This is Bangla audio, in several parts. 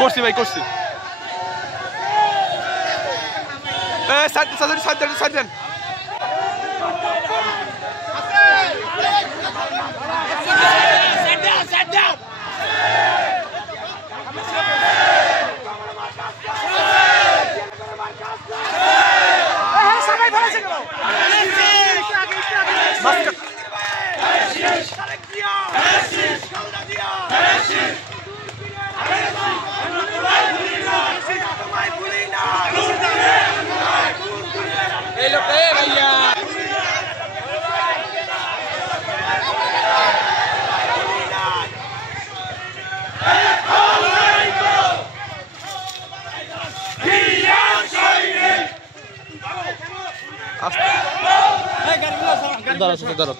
করছি ভাই করছি সাইড দেন ধরো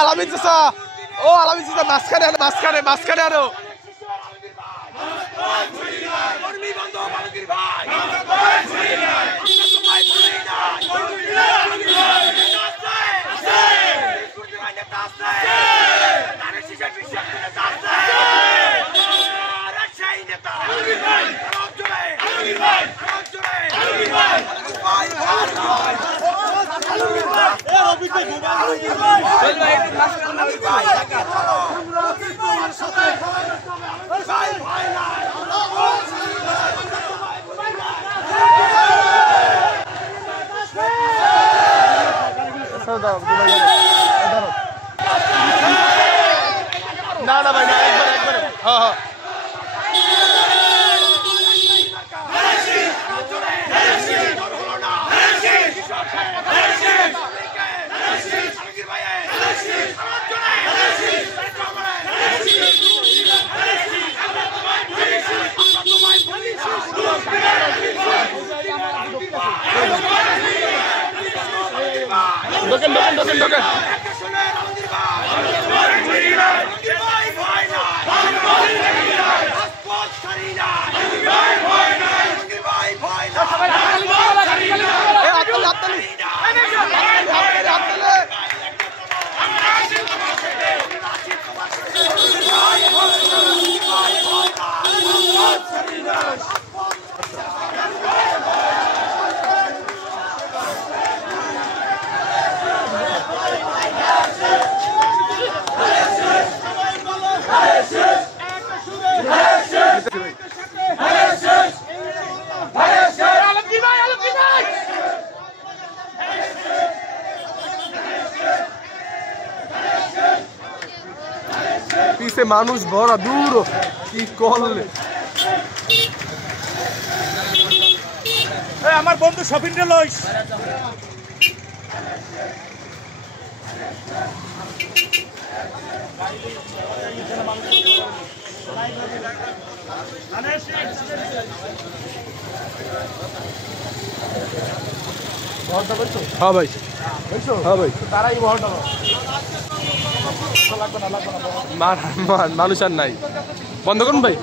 আলামিন চাচা ও আলামিন চাচা মাঝখানে আরো না না ভাই না একবারে হ্যাঁ ঢোকেন পিছে মানুষ ভরা দূর কি করলে আমার বন্ধু শপিংটা লইস হ্যাঁ ভাই তারাই বড়টা মানুষ আর নাই বন্ধ করুন ভাই।